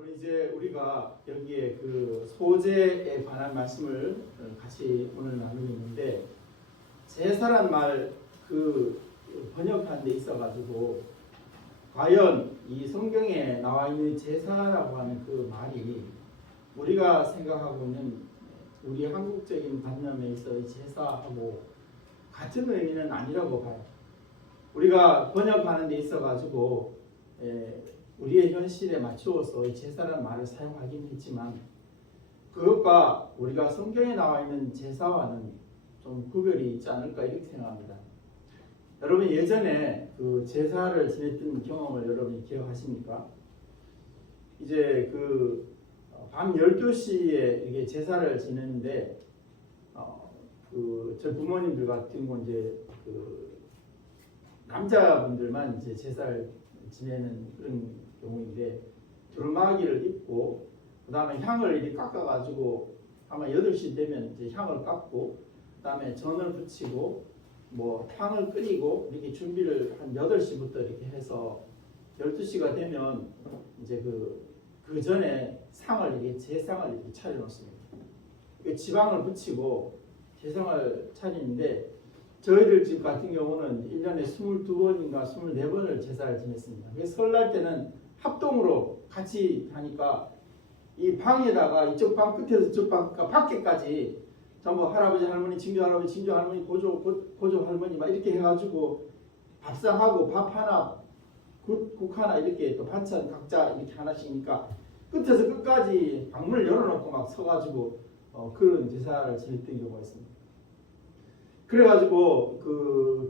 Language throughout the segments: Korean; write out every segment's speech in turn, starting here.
오늘 이제 우리가 여기에 그 소재에 관한 말씀을 같이 오늘 나누고 있는데, 제사란 말 그 번역한 데 있어가지고 과연 이 성경에 나와 있는 제사라고 하는 그 말이 우리가 생각하고 있는 우리 한국적인 관념에 있어 이 제사하고 같은 의미는 아니라고 봐요. 우리가 번역하는 데 있어가지고 우리의 현실에 맞추어서 이 제사라는 말을 사용하긴 했지만, 그것과 우리가 성경에 나와 있는 제사와는 좀 구별이 있지 않을까 이렇게 생각합니다. 여러분 예전에 그 제사를 지냈던 경험을 여러분이 기억하십니까? 이제 그 밤 12시에 이게 제사를 지내는데 저 부모님들 같은 경우 이제 그 남자분들만 이제 제사를 지내는 그런 경우인데, 두루마기를 입고 그 다음에 향을 이렇게 깎아가지고 아마 8시 되면 이제 향을 깎고 그 다음에 전을 붙이고 뭐 탕을 끓이고 이렇게 준비를 한 8시부터 이렇게 해서 12시가 되면 이제 그 전에 상을 이렇게 제상을 이렇게 차려놓습니다. 지방을 붙이고 제상을 차리는데, 저희들 집 같은 경우는 1년에 22번인가 24번을 제사를 지냈습니다. 그래서 설날 때는 합동으로 같이 하니까 이 방에다가 이쪽 방 끝에서 저쪽 방 밖에까지 전부 할아버지 할머니, 친조 할아버지, 친조 할머니, 고조 할머니 막 이렇게 해가지고 밥상하고 밥 하나, 국 하나 이렇게 또 반찬 각자 이렇게 하나씩이니까 끝에서 끝까지 방문을 열어놓고 막 서가지고 그런 제사를 지냈던 경우가 있습니다. 그래가지고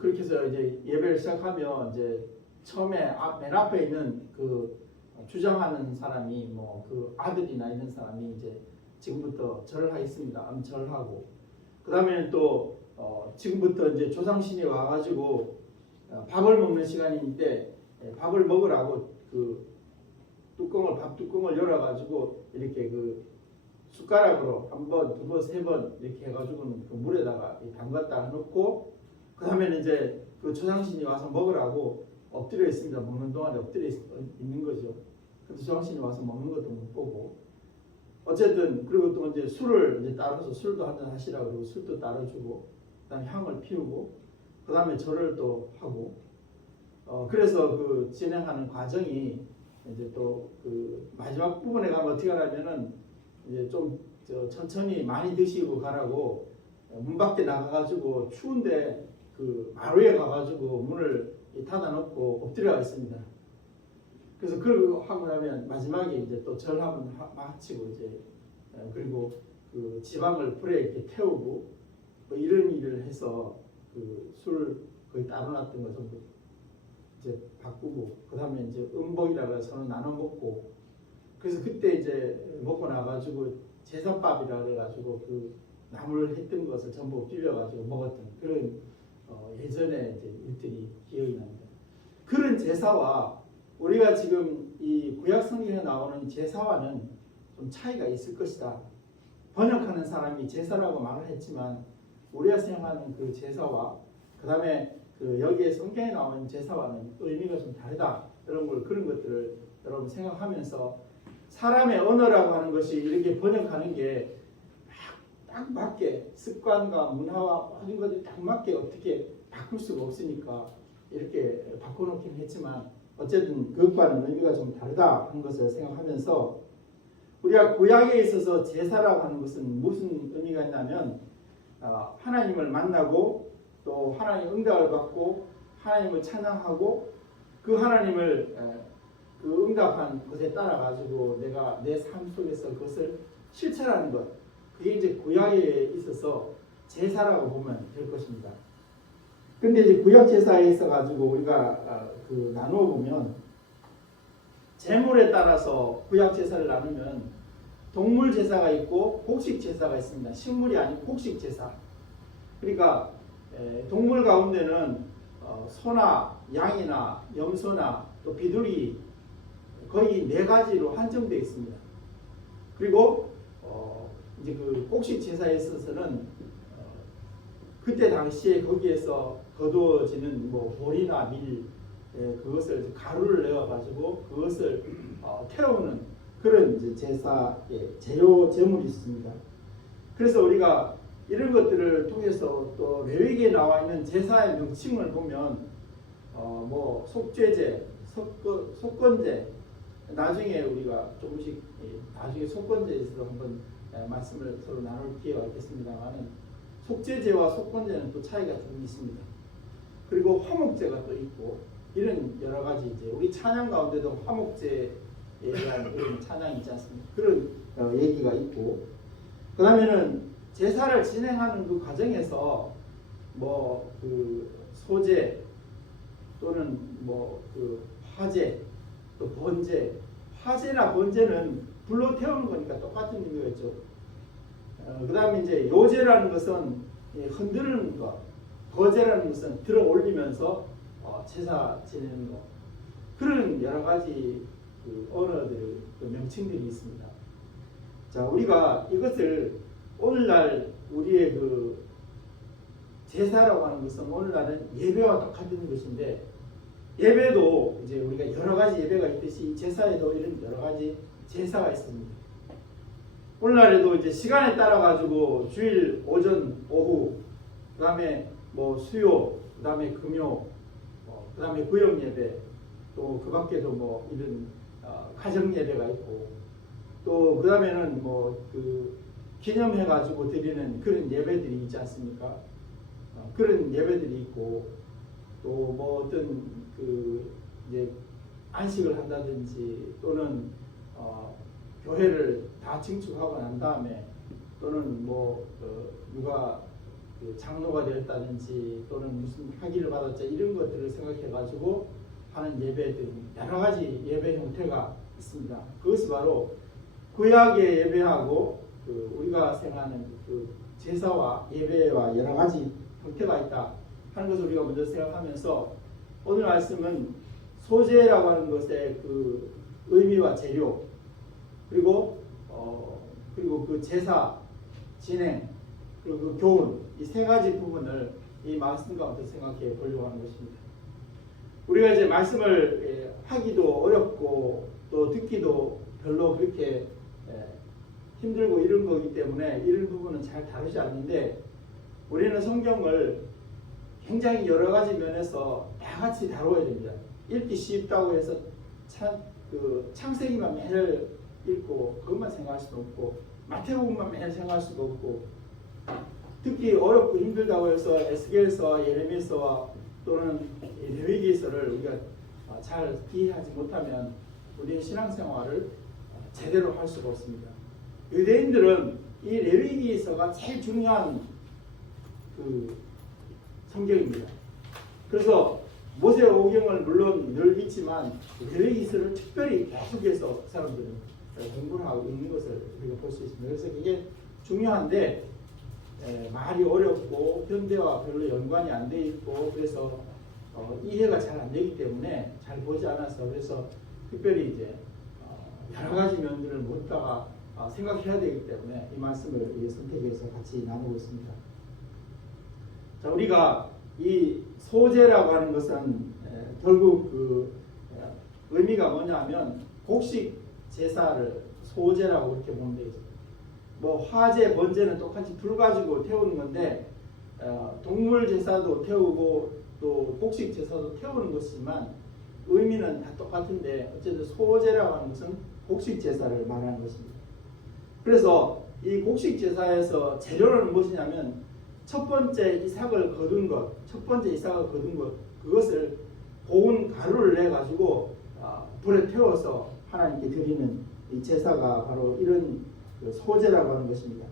그렇게 해서 이제 예배를 시작하면 이제 처음에 맨 앞에 있는 그 주장하는 사람이 뭐 그 아들이나 이런 사람이 이제 지금부터 절을 하겠습니다. 절을 하고, 그 다음에는 또 지금부터 이제 조상신이 와가지고 밥을 먹는 시간인데 밥을 먹으라고 그 밥 뚜껑을 열어가지고 이렇게 그 숟가락으로 한 번, 두 번, 세 번 이렇게 해가지고는 그 물에다가 담갔다 놓고, 그 다음에는 이제 그 조상신이 와서 먹으라고 엎드려 있습니다. 먹는 동안에 엎드려 있는 거죠. 그래서 조상신이 와서 먹는 것도 못 보고, 어쨌든 그리고 또 이제 술을 이제 따라서 술도 한잔 하시라 그러고 술도 따라주고, 그다음에 향을 피우고, 그다음에 절을 또 하고, 그래서 그 진행하는 과정이 이제 또 그 마지막 부분에 가면 어떻게 하냐면은 이제 좀 천천히 많이 드시고 가라고 문 밖에 나가가지고 추운데 그 마루에 가가지고 문을 닫아놓고 엎드려 있습니다. 그래서 그걸 하고 나면 마지막에 이제 또 절하면 마치고 이제 그리고 그 지방을 불에 이렇게 태우고 뭐 이런 일을 해서 그 술 거의 따로놨던 거 전부 이제 바꾸고, 그 다음에 이제 음복이라고 해서 서로 나눠 먹고, 그래서 그때 이제 먹고 나가지고 제사밥이라 그래가지고 그 나물 했던 것을 전부 비벼가지고 먹었던 그런 예전에 이제 일들이 기억이 납니다. 그런 제사와 우리가 지금 이 구약 성경에 나오는 제사와는 좀 차이가 있을 것이다. 번역하는 사람이 제사라고 말을 했지만 우리가 생각하는 그 제사와 그 다음에 그 여기에 성경에 나오는 제사와는 의미가 좀 다르다. 그런 것들을 여러분 생각하면서 사람의 언어라고 하는 것이 이렇게 번역하는 게 딱 맞게 습관과 문화와 이런 것들이 딱 맞게 어떻게 바꿀 수가 없으니까 이렇게 바꿔놓긴 했지만, 어쨌든 그것과는 의미가 좀 다르다 하는 것을 생각하면서, 우리가 구약에 있어서 제사라고 하는 것은 무슨 의미가 있냐면 하나님을 만나고 또 하나님 응답을 받고 하나님을 찬양하고 그 하나님을 그 응답한 것에 따라 가지고 내가 내 삶 속에서 그것을 실천하는 것, 그게 이제 구약에 있어서 제사라고 보면 될 것입니다. 근데 이제 구약 제사에 있어 가지고 우리가 그 나누어 보면 제물에 따라서 구약 제사를 나누면 동물 제사가 있고 곡식 제사가 있습니다. 식물이 아닌 곡식 제사. 그러니까 동물 가운데는 소나 양이나 염소나 또 비둘기 거의 4가지로 한정되어 있습니다. 그리고 이제 그 곡식 제사에 있어서는 그때 당시에 거기에서 거두어지는 뭐 보리나 밀 그것을 가루를 내어 가지고 그것을 태우는 그런 이제 제사의 재료 제물이 있습니다. 그래서 우리가 이런 것들을 통해서 또 레위기에 나와 있는 제사의 명칭을 보면 뭐 속죄제, 속건제, 나중에 우리가 조금씩 나중에 속건제에서도 한번 말씀을 서로 나눌 기회가 있겠습니다만은 속죄제와 속건제는 또 차이가 좀 있습니다. 그리고 화목제가 또 있고 이런 여러 가지 이제 우리 찬양 가운데도 화목제에 대한 그런 찬양이 있지 않습니까? 그런 얘기가 있고 그다음에는 제사를 진행하는 그 과정에서 뭐 그 소제 또는 뭐 그 화제 또 번제 화제나 번제는 불로 태우는 거니까 똑같은 의미였죠. 그 다음에 이제 요제라는 것은 흔드는 것, 거제라는 것은 들어 올리면서 제사 지내는 것. 그런 여러 가지 그 언어들, 그 명칭들이 있습니다. 자, 우리가 이것을 오늘날 우리의 그 제사라고 하는 것은 오늘날은 예배와 똑같은 것인데 예배도 이제 우리가 여러 가지 예배가 있듯이 제사에도 이런 여러 가지 제사가 있습니다. 오늘날에도 이제 시간에 따라 가지고 주일 오전 오후 그다음에 뭐 수요 그다음에 금요 그다음에 구역 예배 또 그밖에도 뭐 이런 가정 예배가 있고 또 그다음에는 뭐 그 기념해 가지고 드리는 그런 예배들이 있지 않습니까? 그런 예배들이 있고 또 뭐 어떤 그 이제 안식을 한다든지 또는 교회를 다 증축하고 난 다음에 또는 뭐 누가 그 장로가 되었다든지 또는 무슨 학위를 받았자 이런 것들을 생각해 가지고 하는 예배들 여러 가지 예배 형태가 있습니다. 그것이 바로 구약의 예배하고 그 우리가 생각하는 그 제사와 예배와 여러 가지 형태가 있다 하는 것을 우리가 먼저 생각하면서 오늘 말씀은 소제라고 하는 것의 그 의미와 재료 그리고 그 제사 진행 그리고 그 교훈 이 세 가지 부분을 이 말씀 가운데 생각해 보려고 하는 것입니다. 우리가 이제 말씀을 하기도 어렵고 또 듣기도 별로 그렇게 힘들고 이런 거기 때문에 이런 부분은 잘 다루지 않는데 우리는 성경을 굉장히 여러 가지 면에서 다 같이 다루어야 됩니다. 읽기 쉽다고 해서 창세기만 매일 읽고 그것만 생각할 수도 없고 마태복음만 매일 생각할 수도 없고 듣기 어렵고 힘들다고 해서 에스겔서와 예레미야서와 또는 레위기서를 우리가 잘 이해하지 못하면 우리의 신앙생활을 제대로 할 수가 없습니다. 유대인들은 이 레위기서가 제일 중요한 그 성경입니다. 그래서 모세오경을 물론 늘 읽지만 레위기서를 특별히 계속해서 사람들은 공부를 하고 읽는 것을 우리가 볼 수 있습니다. 그래서 그게 중요한데 말이 어렵고 현대와 별로 연관이 안 돼 있고 그래서 이해가 잘 안 되기 때문에 잘 보지 않아서 그래서 특별히 이제 여러 가지 면들을 묻다가 생각해야 되기 때문에 이 말씀을 선택해서 같이 나누고 있습니다. 자, 우리가 이 소제라고 하는 것은 결국 그 의미가 뭐냐면 곡식 제사를 소제라고 그렇게 보면 되겠습니다. 뭐 화제, 번제는 똑같이 불 가지고 태우는 건데 동물 제사도 태우고 또 곡식 제사도 태우는 것이지만 의미는 다 똑같은데 어쨌든 소제라고 하는 것은 곡식 제사를 말하는 것입니다. 그래서 이 곡식 제사에서 재료는 무엇이냐면 첫 번째 이삭을 거둔 것, 그것을 고운 가루를 내 가지고 불에 태워서 하나님께 드리는 이 제사가 바로 이런 소제라고 하는 것입니다.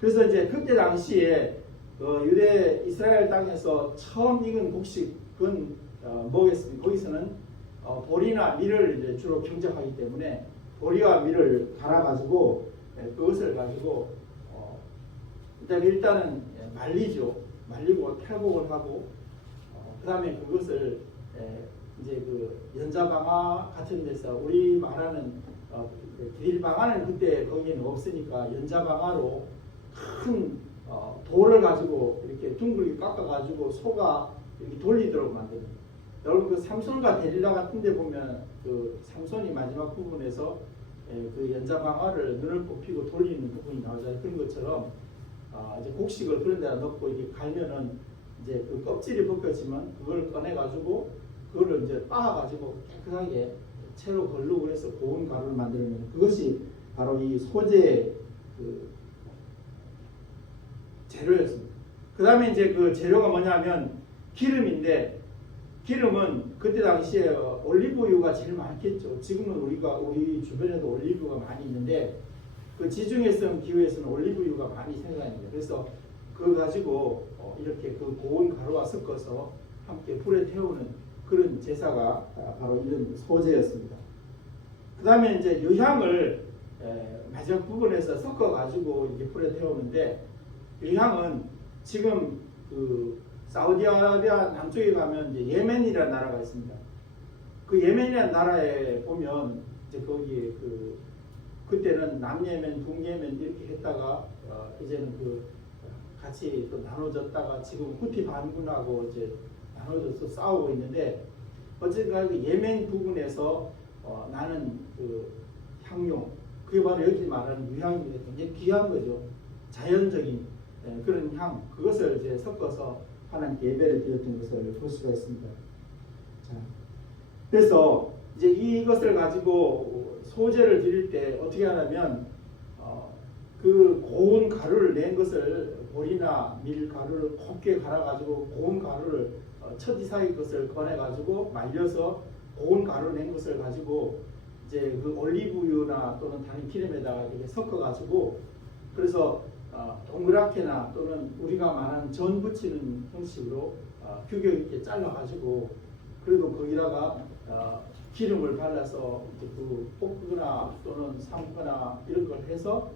그래서 이제 그때 당시에 유대 이스라엘 땅에서 처음 익은 곡식은 뭐겠습니까? 거기서는 보리나 밀을 이제 주로 경작하기 때문에 보리와 밀을 갈아 가지고 그것을 가지고 일단은 말리죠. 말리고 탈곡을 하고 그다음에 그것을 이제 그 연자방아 같은 데서 우리 말하는 드릴방아는 그때 거기는 없으니까 연자방아로 큰 돌을 가지고 이렇게 둥글게 깎아가지고 소가 이렇게 돌리도록 만듭니다. 여러분 그 삼손과 데릴라 같은 데 보면 그 삼손이 마지막 부분에서 그 연자방아를 눈을 뽑히고 돌리는 부분이 나오잖아요. 그런 것처럼 이제 곡식을 그런 데다 넣고 이렇게 갈면은 이제 그 껍질이 벗겨지면 그걸 꺼내 가지고 그거를 이제 빻아 가지고 깨끗하게 채로 걸르고 해서 고운 가루를 만들면 그것이 바로 이 소재의 그 재료였습니다. 그 다음에 이제 그 재료가 뭐냐면 기름인데, 기름은 그때 당시에 올리브유가 제일 많겠죠. 지금은 우리 주변에도 올리브유가 많이 있는데 그 지중해성 기후에서는 올리브유가 많이 생산합니다. 그래서 그거 가지고 이렇게 그 고운 가루와 섞어서 함께 불에 태우는 그런 제사가 바로 이런 소재였습니다. 그 다음에 이제 유향을 마지막 부분에서 섞어 가지고 이렇게 불에 태우는데, 유향은 지금 그 사우디아라비아 남쪽에 가면 이제 예멘이라는 나라가 있습니다. 그 예멘이라는 나라에 보면 이제 거기에 그때는 남예멘, 북예멘 이렇게 했다가 이제는 그 같이 또 나눠졌다가 지금 후티 반군하고 이제 나눠져서 싸우고 있는데, 어쨌든 그 예멘 부근에서 나는 그 향료, 그게 바로 여기 말하는 유향인데 굉장히 귀한 거죠. 자연적인 그런 향, 그것을 이제 섞어서 하나님께 예배를 드렸던 것을 볼 수가 있습니다. 자, 그래서 이제 이것을 가지고 소재를 드릴 때 어떻게 하냐면 그 고운 가루를 낸 것을 보리나 밀 가루를 곱게 갈아가지고 고운 가루를 첫 이삭의 것을 꺼내가지고 말려서 고운 가루 낸 것을 가지고 이제 그 올리브유나 또는 다른 기름에다가 이렇게 섞어가지고, 그래서 동그랗게나 또는 우리가 말하는 전 부치는 형식으로 규격 있게 잘라가지고, 그래도 거기다가 기름을 발라서 이제 그 볶거나 또는 삶거나 이런 걸 해서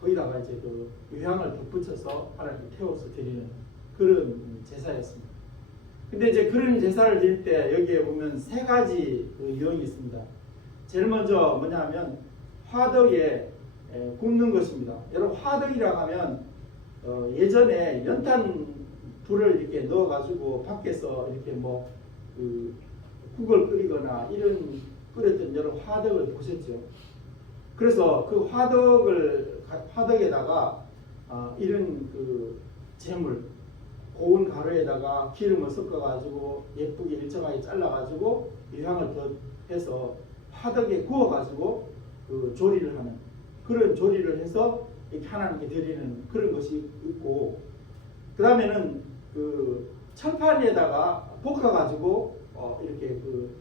거기다가 이제 그 유향을 덧붙여서 하나님께 태워서 드리는 그런 제사였습니다. 근데 이제 그런 제사를 드릴 때 여기에 보면 세 가지 그 유형이 있습니다. 제일 먼저 뭐냐면 화덕에 굽는 것입니다. 여러분, 화덕이라고 하면 예전에 연탄 불을 이렇게 넣어가지고 밖에서 이렇게 뭐 그 국을 끓이거나 이런 끓였던 여러분 화덕을 보셨죠? 그래서 그 화덕에다가 이런 그 재물, 고운 가루에다가 기름을 섞어가지고 예쁘게 일정하게 잘라가지고 유향을 더해서 화덕에 구워가지고 그 조리를 하는, 그런 조리를 해서 이렇게 하나님께 드리는 그런 것이 있고, 그 다음에는 그 철판에다가 볶아가지고 이렇게 그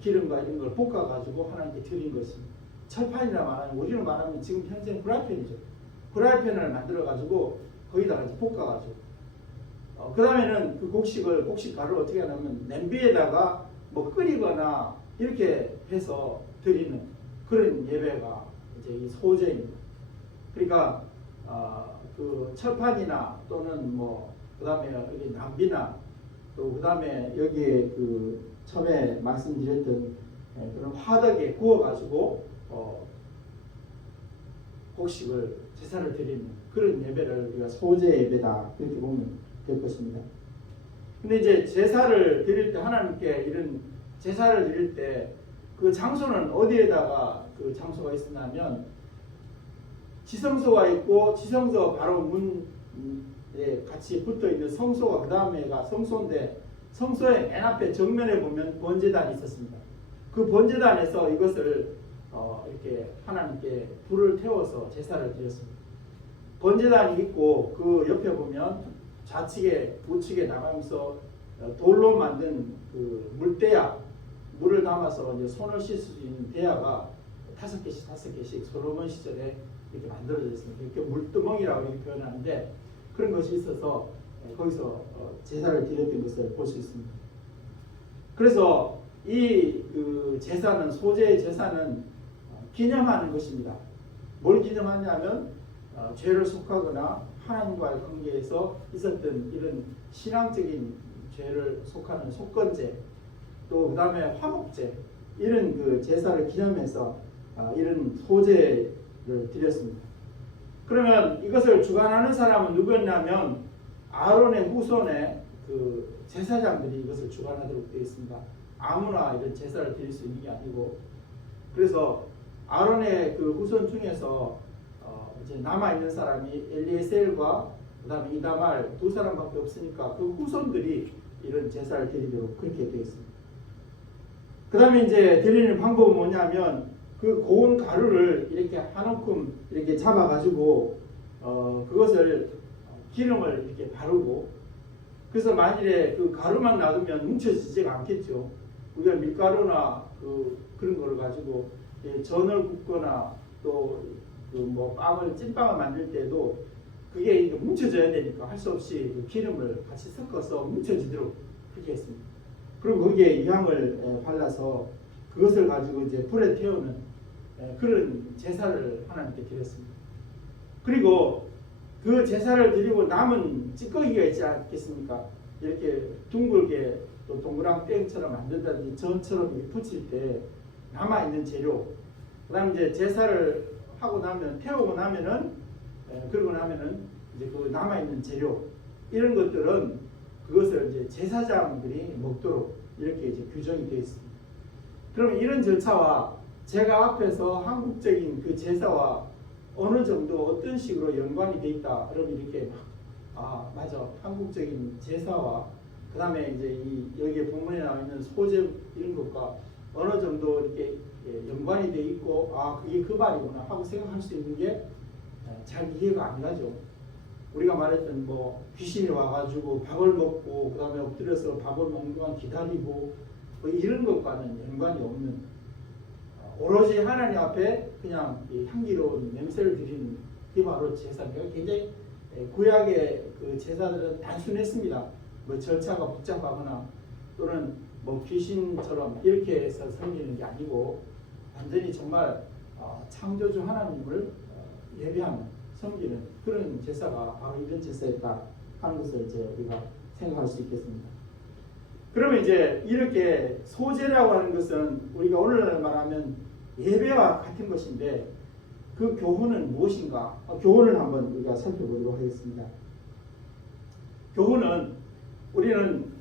기름과 이런 걸 볶아가지고 하나님께 드린 것입니다. 철판이라 말하면 우리는 말하면 지금 현재 프라이팬이죠. 프라이팬을 만들어가지고 거기다가 이제 볶아가지고 그 다음에는 그 곡식 가루를 어떻게 하냐면 냄비에다가 뭐 끓이거나 이렇게 해서 드리는 그런 예배가 이제 이 소제입니다. 그러니까 그 철판이나 또는 뭐 그 다음에 여기 남비나 또 그 다음에 여기에 그 처음에 말씀드렸던 그런 화덕에 구워가지고 곡식을 제사를 드리는 그런 예배를 우리가 소제 예배다 그렇게 보면 될 것입니다. 근데 이제 제사를 드릴 때 하나님께 이런 제사를 드릴 때 그 장소는 어디에다가 그 장소가 있었냐면 지성소가 있고 지성소 바로 문에 같이 붙어 있는 성소가 그 다음에가 성소인데 성소의 맨 앞에 정면에 보면 번제단이 있었습니다. 그 번제단에서 이것을 이렇게 하나님께 불을 태워서 제사를 드렸습니다. 번제단이 있고 그 옆에 보면 좌측에 우측에 나가면서 돌로 만든 그 물대야, 물을 담아서 이제 손을 씻을 수 있는 대야가 5개씩 솔로몬 시절에 이렇게 만들어졌습니다. 이렇게 물두멍이라고 이렇게 표현하는데 그런 것이 있어서 거기서 제사를 드렸던 것을 볼 수 있습니다. 그래서 이 그 제사는, 소제의 제사는 기념하는 것입니다. 뭘 기념하냐면 죄를 속하거나 하나님과의 관계에서 있었던 이런 신앙적인 죄를 속하는 속건제, 또 그 다음에 화목제, 이런 그 제사를 기념해서 이런 소제를 드렸습니다. 그러면 이것을 주관하는 사람은 누구였냐면 아론의 후손의 그 제사장들이 이것을 주관하도록 되어 있습니다. 아무나 이런 제사를 드릴 수 있는 게 아니고, 그래서 아론의 그 후손 중에서 이제 남아 있는 사람이 엘리에셀과 그다음에 이다말 두 사람밖에 없으니까 그 후손들이 이런 제사를 드리도록 그렇게 되어 있습니다. 그다음에 이제 드리는 방법은 뭐냐면 그 고운 가루를 이렇게 한 움큼 이렇게 잡아가지고 그것을 기름을 이렇게 바르고, 그래서 만일에 그 가루만 놔두면 뭉쳐지지가 않겠죠. 우리가 밀가루나 그런 거를 가지고 전을 굽거나 또 뭐 빵을 찐빵을 만들 때도 그게 뭉쳐져야 되니까 할 수 없이 기름을 같이 섞어서 뭉쳐지도록 그렇게 했습니다. 그리고 거기에 유향을 발라서 그것을 가지고 이제 불에 태우는 그런 제사를 하나님께 드렸습니다. 그리고 그 제사를 드리고 남은 찌꺼기가 있지 않겠습니까? 이렇게 둥글게 또 동그란 땡처럼 만든다든지 전처럼 이렇게 붙일 때 남아있는 재료, 그 다음에 이제 제사를 하고 나면, 태우고 나면은, 그러고 나면은 이제 그 남아있는 재료, 이런 것들은 그것을 이제 제사장들이 먹도록 이렇게 이제 규정이 되어 있습니다. 그러면 이런 절차와 제가 앞에서 한국적인 그 제사와 어느 정도 어떤 식으로 연관이 돼 있다. 그러면 이렇게 맞아. 한국적인 제사와 그 다음에 이제 여기에 본문에 나와 있는 소제 이런 것과 어느 정도 이렇게 연관이 돼 있고 그게 그 말이구나 하고 생각할 수 있는 게 잘 이해가 안 가죠. 우리가 말했던 뭐 귀신이 와가지고 밥을 먹고 그 다음에 엎드려서 밥을 먹는 동안 기다리고 뭐 이런 것과는 연관이 없는, 오로지 하나님 앞에 그냥 향기로운 냄새를 드리는 게 바로 제사입니다. 굉장히 구약의 그 제사들은 단순했습니다. 뭐 절차가 복잡하거나 또는 뭐 귀신처럼 이렇게 해서 섬기는 게 아니고 완전히 정말 창조주 하나님을 예배하는, 섬기는 그런 제사가 바로 이런 제사였다 하는 것을 이제 우리가 생각할 수 있겠습니다. 그러면 이제 이렇게 소제라고 하는 것은 우리가 오늘날 말하면 예배와 같은 것인데 그 교훈은 무엇인가? 교훈을 한번 우리가 살펴보도록 하겠습니다. 교훈은 우리는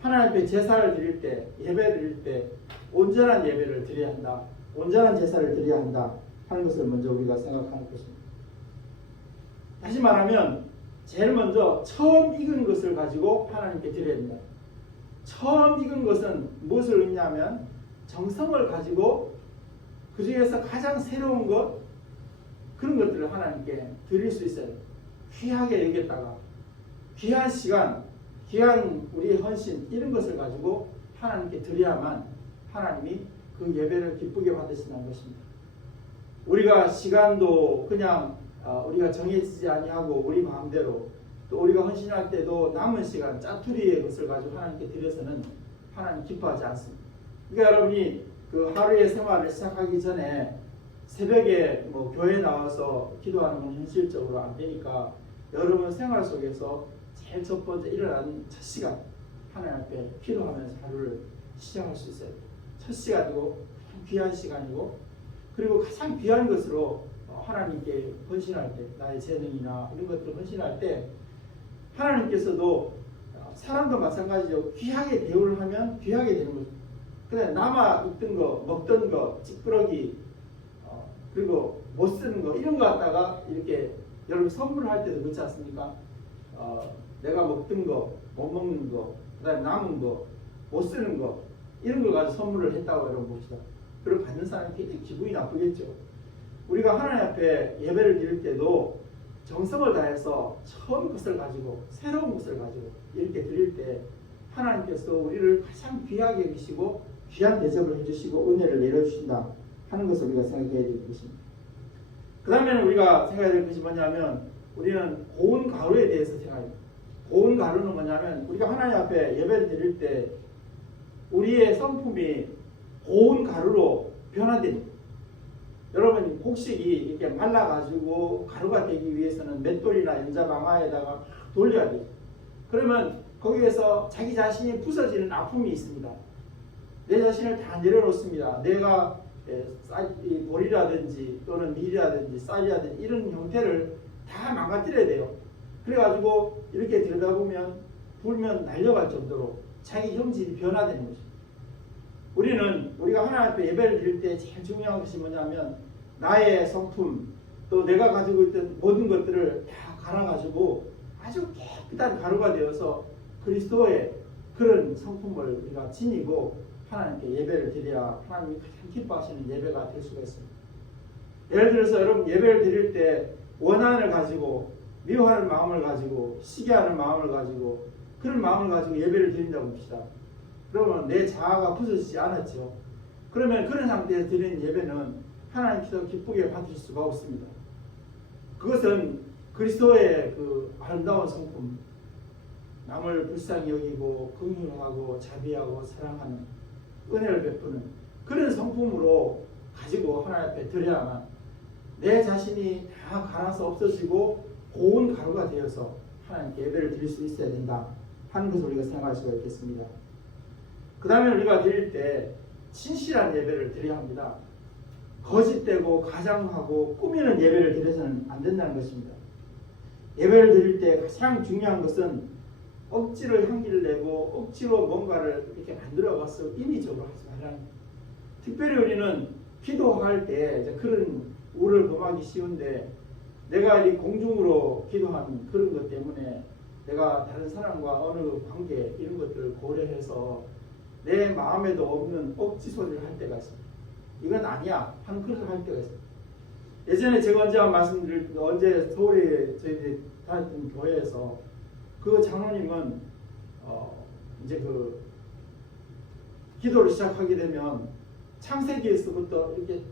하나님 앞에 제사를 드릴 때, 예배를 드릴 때 온전한 예배를 드려야 한다, 온전한 제사를 드려야 한다 하는 것을 먼저 우리가 생각하는 것입니다. 다시 말하면 제일 먼저 처음 익은 것을 가지고 하나님께 드려야 된다. 처음 익은 것은 무엇을 의미하면 정성을 가지고 그 중에서 가장 새로운 것, 그런 것들을 하나님께 드릴 수 있어요. 귀하게 여겼다가 귀한 시간, 귀한 우리의 헌신, 이런 것을 가지고 하나님께 드려야만 하나님이 그 예배를 기쁘게 받으신다는 것입니다. 우리가 시간도 그냥 우리가 정해지지 아니하고 우리 마음대로, 또 우리가 헌신할 때도 남은 시간 짜투리의 것을 가지고 하나님께 드려서는 하나님 기뻐하지 않습니다. 그러니까 여러분이 그 하루의 생활을 시작하기 전에 새벽에 뭐 교회 나와서 기도하는 건 현실적으로 안 되니까 여러분 생활 속에서 제일 첫 번째 일어나는 첫 시간 하나님 앞에 기도하면서 하루를 시작할 수 있어요. 첫 시간이고 귀한 시간이고, 그리고 가장 귀한 것으로 하나님께 헌신할 때, 나의 재능이나 이런 것들을 헌신할 때 하나님께서도 사람도 마찬가지죠. 귀하게 대우를 하면 귀하게 되는 거죠. 그냥 남아 있던 거, 먹던 거, 찌끄러기, 그리고 못 쓰는 거, 이런 거 갖다가 이렇게 여러분 선물할 때도 그렇지 않습니까? 내가 먹던 거, 못 먹는 거, 그 다음에 남은 거, 못 쓰는 거, 이런 걸 가지고 선물을 했다고 여러분 봅시다. 그리고 받는 사람이 굉장히 기분이 나쁘겠죠. 우리가 하나님 앞에 예배를 드릴 때도 정성을 다해서 처음 것을 가지고, 새로운 것을 가지고 이렇게 드릴 때 하나님께서 우리를 가장 귀하게 여기시고 귀한 대접을 해주시고 은혜를 내려주신다 하는 것을 우리가 생각해야 될 것입니다. 그 다음에는 우리가 생각해야 될 것이 뭐냐면, 우리는 고운 가루에 대해서 생각합니다. 고운 가루는 뭐냐면, 우리가 하나님 앞에 예배를 드릴 때 우리의 성품이 고운 가루로 변화됩니다. 여러분 곡식이 이렇게 말라가지고 가루가 되기 위해서는 맷돌이나 연자방아에다가 돌려야 돼요. 그러면 거기에서 자기 자신이 부서지는 아픔이 있습니다. 내 자신을 다 내려놓습니다. 내가 돌이라든지 또는 밀이라든지 쌀이라든지 이런 형태를 다 망가뜨려야 돼요. 그래가지고 이렇게 들여다보면 불면 날려갈 정도로 자기 형질이 변화되는 거죠. 우리가 하나님 앞에 예배를 드릴 때 제일 중요한 것이 뭐냐면 나의 성품 또 내가 가지고 있던 모든 것들을 다 갈아가지고 아주 깨끗한 가루가 되어서 그리스도의 그런 성품을 우리가 지니고 하나님께 예배를 드려야 하나님이 가장 기뻐하시는 예배가 될 수가 있습니다. 예를 들어서 여러분 예배를 드릴 때 원한을 가지고 미워하는 마음을 가지고 시기하는 마음을 가지고 그런 마음을 가지고 예배를 드린다고 봅시다. 그러면 내 자아가 부서지지 않았죠. 그러면 그런 상태에서 드리는 예배는 하나님께서 기쁘게 받으실 수가 없습니다. 그것은 그리스도의 그 아름다운 성품, 남을 불쌍히 여기고 긍휼하고 자비하고 사랑하는 은혜를 베푸는 그런 성품으로 가지고 하나님 앞에 드려야만 내 자신이 다 갈아서 없어지고 고운 가루가 되어서 하나님께 예배를 드릴 수 있어야 된다 하는 것을 우리가 생각할 수가 있겠습니다. 그 다음에 우리가 드릴 때 진실한 예배를 드려야 합니다. 거짓되고 가장하고 꾸미는 예배를 드려서는 안 된다는 것입니다. 예배를 드릴 때 가장 중요한 것은 억지로 향기를 내고 억지로 뭔가를 이렇게 만들어가서 인위적으로 하지 말라는 거예요. 특별히 우리는 기도할 때 이제 그런 우를 범하기 쉬운데 내가 이 공중으로 기도하는 그런 것 때문에 내가 다른 사람과 어느 관계 이런 것들을 고려해서 내 마음에도 없는 억지 소리를 할 때가 있습니다. 이건 아니야 하는 그런 할 때가 있습니다. 예전에 제가 언제 말씀드릴 언제 서울에 저희들이 다녔던 교회에서 그 장로님은 이제 그 기도를 시작하게 되면 창세기에서부터 이렇게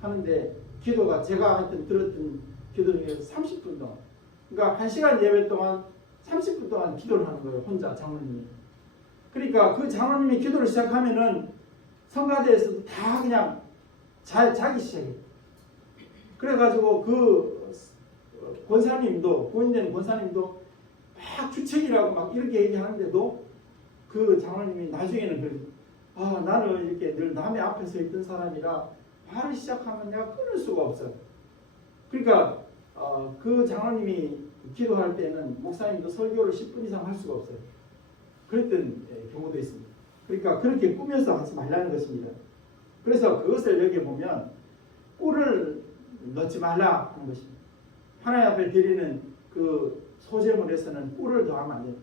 하는데 기도가 제가 들었던 기도 중에서 30분 동안 그러니까 1시간 예배 동안 30분 동안 기도를 하는 거예요. 혼자 장로님이. 그러니까 그 장로님이 기도를 시작하면은 성가대에서도 다 그냥 자기 시작해요. 그래가지고 그 권사님도 고인된 권사님도 막 주책이라고 막 이렇게 얘기하는데도 그 장로님이 나중에는 그래요. 나는 이렇게 늘 남의 앞에 서 있던 사람이라 말을 시작하면 내가 끊을 수가 없어요. 그러니까 그 장로님이 기도할 때는 목사님도 설교를 10분 이상 할 수가 없어요. 그랬던 경우도 있습니다. 그러니까 그렇게 꾸며서 하지 말라는 것입니다. 그래서 그것을 여기 보면 꿀을 넣지 말라 하는 것입니다. 하나님 앞에 드리는 그 소제물에서는 꿀을 더하면 안 돼요.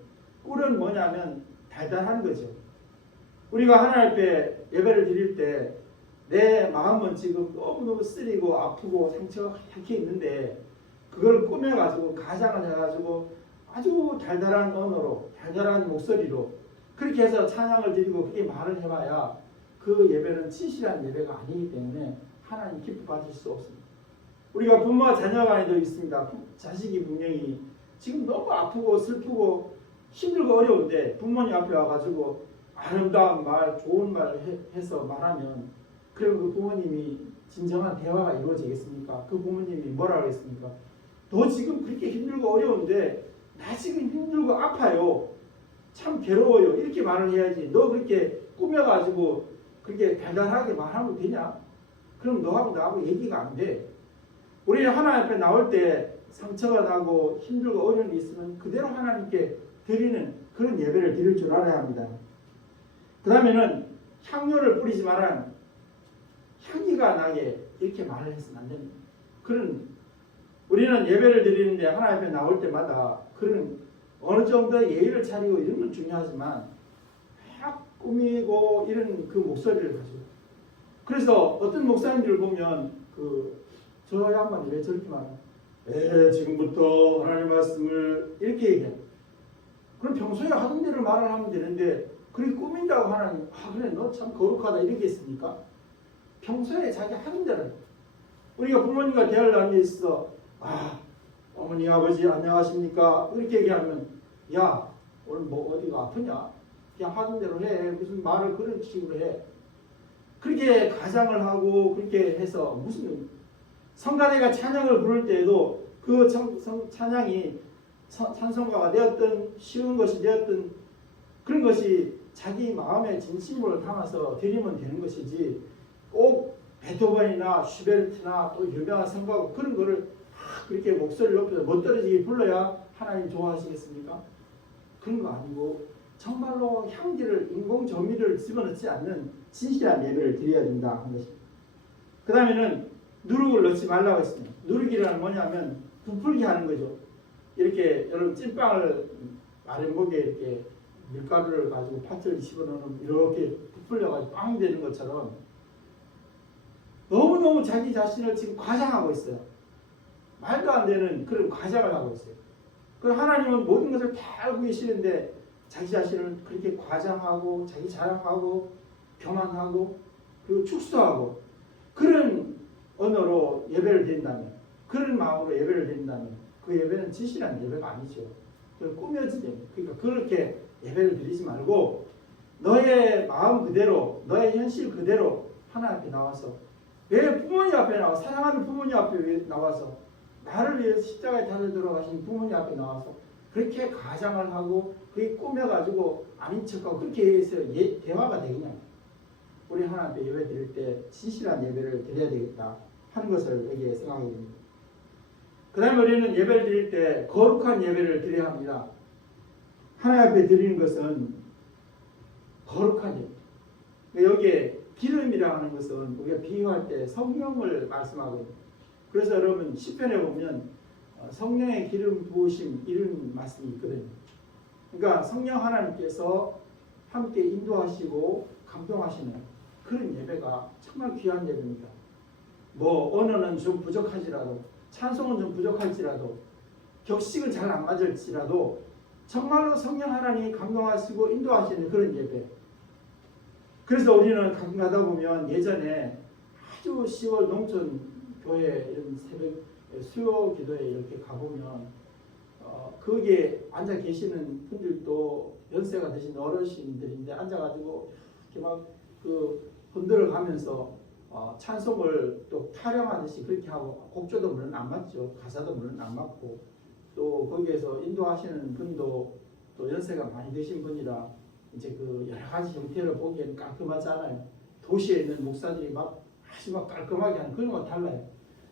꿀은 뭐냐면 달달한 거죠. 우리가 하나님 앞에 예배를 드릴 때 내 마음은 지금 너무너무 쓰리고 아프고 상처가 가득 있는데 그걸 꾸며가지고 가장을 해가지고 아주 달달한 언어로 달달한 목소리로 그렇게 해서 찬양을 드리고 그렇게 말을 해봐야 그 예배는 진실한 예배가 아니기 때문에 하나님 기뻐 받을 수 없습니다. 우리가 부모와 자녀 간에도 있습니다. 자식이 분명히 지금 너무 아프고 슬프고 힘들고 어려운데 부모님 앞에 와가지고 아름다운 말 좋은 말 해서 말하면 그럼 그 부모님이 진정한 대화가 이루어지겠습니까? 그 부모님이 뭐라 하겠습니까? 너 지금 그렇게 힘들고 어려운데 나 지금 힘들고 아파요. 참 괴로워요. 이렇게 말을 해야지. 너 그렇게 꾸며가지고 그렇게 달달하게 말하면 되냐? 그럼 너하고 나하고 얘기가 안 돼. 우리 하나님 앞에 나올 때 상처가 나고 힘들고 어려운 일이 있으면 그대로 하나님께 드리는 그런 예배를 드릴 줄 알아야 합니다. 그 다음에는 향료를 뿌리지 말아야 향기가 나게 이렇게 말을 해서는 안 됩니다. 우리는 예배를 드리는데 하나님 앞에 나올 때마다 그런 어느 정도의 예의를 차리고 이런 건 중요하지만 막 꾸미고 이런 그 목소리를 가지고 그래서 어떤 목사님들을 보면 저 양반이 왜 저렇게 말하나? 지금부터 하나님의 말씀을 이렇게 얘기해. 그럼 평소에 하던 대로 말을 하면 되는데 그렇게 꾸민다고 하나님 그래 너 참 거룩하다 이러겠습니까? 평소에 자기 하던 대로 우리가 부모님과 대화를 나누는 데 있어서 어머니 아버지 안녕하십니까 이렇게 얘기하면 야 오늘 뭐 어디가 아프냐 그냥 하던 대로 해 무슨 말을 그런 식으로 해 그렇게 가장을 하고 그렇게 해서 무슨 성가대가 찬양을 부를 때에도 그 찬양이 찬송가가 되었든 쉬운 것이 되었든 그런 것이 자기 마음의 진심으로 담아서 드리면 되는 것이지 꼭 베토벤이나 슈베르트나 또 유명한 성가고 그런 거를 그렇게 목소리를 높여서 멋들어지게 불러야 하나님 좋아하시겠습니까? 그런 거 아니고 정말로 향기를 인공 조미료를 집어넣지 않는 진실한 예배를 드려야 된다 하는 것입니다. 그 다음에는 누룩을 넣지 말라고 했습니다. 누룩이란 뭐냐면 부풀게 하는 거죠. 이렇게 여러분 찐빵을 마른 목에 이렇게 밀가루를 가지고 파트를 집어넣으면 이렇게 부풀려가지고 빵 되는 것처럼 너무너무 자기 자신을 지금 과장하고 있어요. 말도 안 되는 그런 과장을 하고 있어요. 그 하나님은 모든 것을 다 알고 계시는데 자기 자신을 그렇게 과장하고 자기 자랑하고 교만하고 그리고 축소하고 그런 언어로 예배를 드린다면, 그런 마음으로 예배를 드린다면 그 예배는 진실한 예배가 아니죠. 꾸며지는, 그러니까 그렇게 예배를 드리지 말고 너의 마음 그대로, 너의 현실 그대로 하나님 앞에 나와서, 왜 부모님 앞에 나와, 사랑하는 부모님 앞에 나와서, 나를 위해 십자가에 달려 들어가신 부모님 앞에 나와서 그렇게 가장을 하고 그렇게 꾸며가지고 아닌 척하고 그렇게 해서 대화가 되겠냐. 우리 하나님 앞에 예배 드릴 때 진실한 예배를 드려야 되겠다 하는 것을 여기에 생각하게 됩니다. 그 다음에 우리는 예배를 드릴 때 거룩한 예배를 드려야 합니다. 하나님 앞에 드리는 것은 거룩한 예배. 여기에 기름이라는 것은 우리가 비유할 때 성령을 말씀하거든요. 그래서 여러분 시편에 보면 성령의 기름 부으심 이런 말씀이 있거든요. 그러니까 성령 하나님께서 함께 인도하시고 감동하시는 그런 예배가 정말 귀한 예배입니다. 뭐 언어는 좀 부족하지라도, 찬송은 좀 부족할지라도, 격식은 잘 안 맞을지라도 정말로 성령 하나님이 감동하시고 인도하시는 그런 예배. 그래서 우리는 가끔 가다 보면 예전에 아주 10월 농촌 교회 이런 새벽 수요 기도에 이렇게 가보면 거기에 앉아 계시는 분들도 연세가 되신 어르신들인데 앉아가지고 이렇게 막 그 흔들어 가면서 찬송을 또 타령하듯이 그렇게 하고, 곡조도 물론 안 맞죠. 가사도 물론 안 맞고, 또 거기에서 인도하시는 분도 또 연세가 많이 되신 분이라 이제 그 여러 가지 형태를 보기에는 깔끔하지 않아요. 도시에 있는 목사들이 막 아주 막 깔끔하게 하는 그런 건 달라요.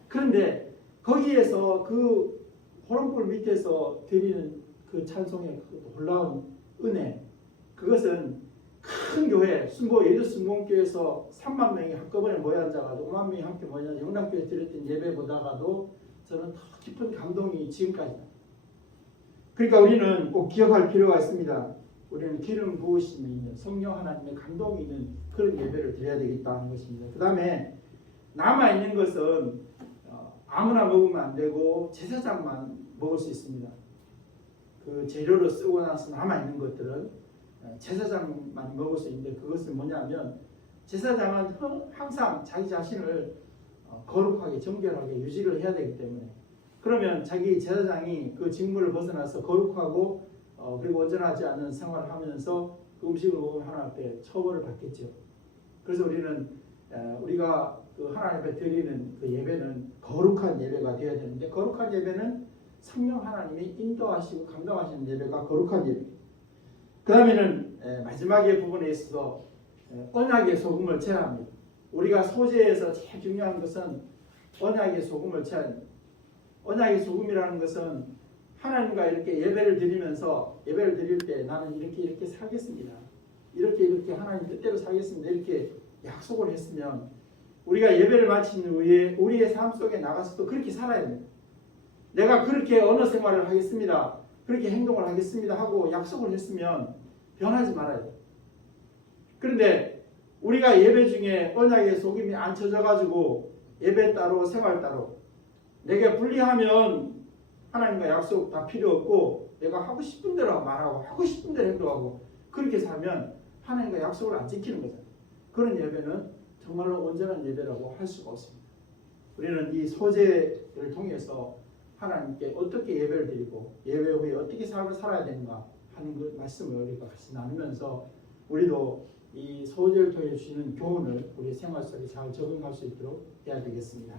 그런데 거기에서 그 호롱불 밑에서 드리는 그 찬송의 그 놀라운 은혜, 그것은 큰 교회, 예두 순공교에서 3만 명이 한꺼번에 모여 앉아가지고 5만 명이 함께 모여 앉아 영락교에 드렸던 예배보다가도 저는 더 깊은 감동이 지금까지. 그러니까 우리는 꼭 기억할 필요가 있습니다. 우리는 기름 부으심이 있는 성령 하나님의 감동이 있는 그런 예배를 드려야 되겠다는 것입니다. 그 다음에 남아있는 것은 아무나 먹으면 안 되고 제사장만 먹을 수 있습니다. 그 재료로 쓰고 나서 남아있는 것들은 제사장만 먹을 수 있는데, 그것은 뭐냐면 제사장은 항상 자기 자신을 거룩하게 정결하게 유지를 해야 되기 때문에, 그러면 자기 제사장이 그 직무를 벗어나서 거룩하고 그리고 온전하지 않은 생활을 하면서 그 음식을 먹으면 하나님 앞에 처벌을 받겠죠. 그래서 우리는 우리가 그 하나님 앞에 드리는 그 예배는 거룩한 예배가 되어야 되는데, 거룩한 예배는 성령 하나님이 인도하시고 감동하시는 예배가 거룩한 예배. 그 다음에는 마지막의 부분에 있어서 언약의 소금을 채야 합니다. 우리가 소재에서 제일 중요한 것은 언약의 소금을 채야 합니다. 언약의 소금이라는 것은 하나님과 이렇게 예배를 드리면서, 예배를 드릴 때 나는 이렇게 살겠습니다, 이렇게 하나님 뜻대로 살겠습니다, 이렇게 약속을 했으면 우리가 예배를 마친 후에 우리의 삶 속에 나가서도 그렇게 살아야 됩니다. 내가 그렇게 언어 생활을 하겠습니다, 그렇게 행동을 하겠습니다 하고 약속을 했으면 변하지 말아야 돼요. 그런데 우리가 예배 중에 언약의 소금이 안 쳐져가지고 예배 따로 생활 따로, 내게 불리하면 하나님과 약속 다 필요 없고 내가 하고 싶은 대로 말하고 하고 싶은 대로 행동하고 그렇게 살면 하나님과 약속을 안 지키는 거잖아요. 그런 예배는 정말로 온전한 예배라고 할 수가 없습니다. 우리는 이 소재를 통해서 하나님께 어떻게 예배를 드리고 예배 후에 어떻게 삶을 살아야 되는가 하는 그 말씀을 우리가 같이 나누면서 우리도 이 소재를 통해 주시는 교훈을 우리 생활 속에 잘 적응할 수 있도록 해야 되겠습니다.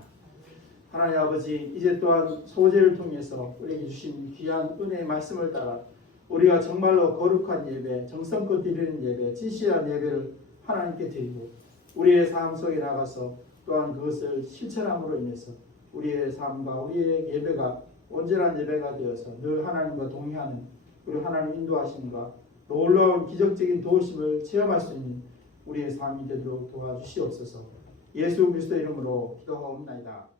하나님 아버지, 이제 또한 소재를 통해서 우리에게 주신 귀한 은혜의 말씀을 따라 우리가 정말로 거룩한 예배, 정성껏 드리는 예배, 진실한 예배를 하나님께 드리고 우리의 삶 속에 나가서 또한 그것을 실천함으로 인해서 우리의 삶과 우리의 예배가 온전한 예배가 되어서 늘 하나님과 동행하는, 그리고 하나님 인도하심과 놀라운 기적적인 도우심을 체험할 수 있는 우리의 삶이 되도록 도와주시옵소서. 예수 그리스도의 이름으로 기도하옵나이다.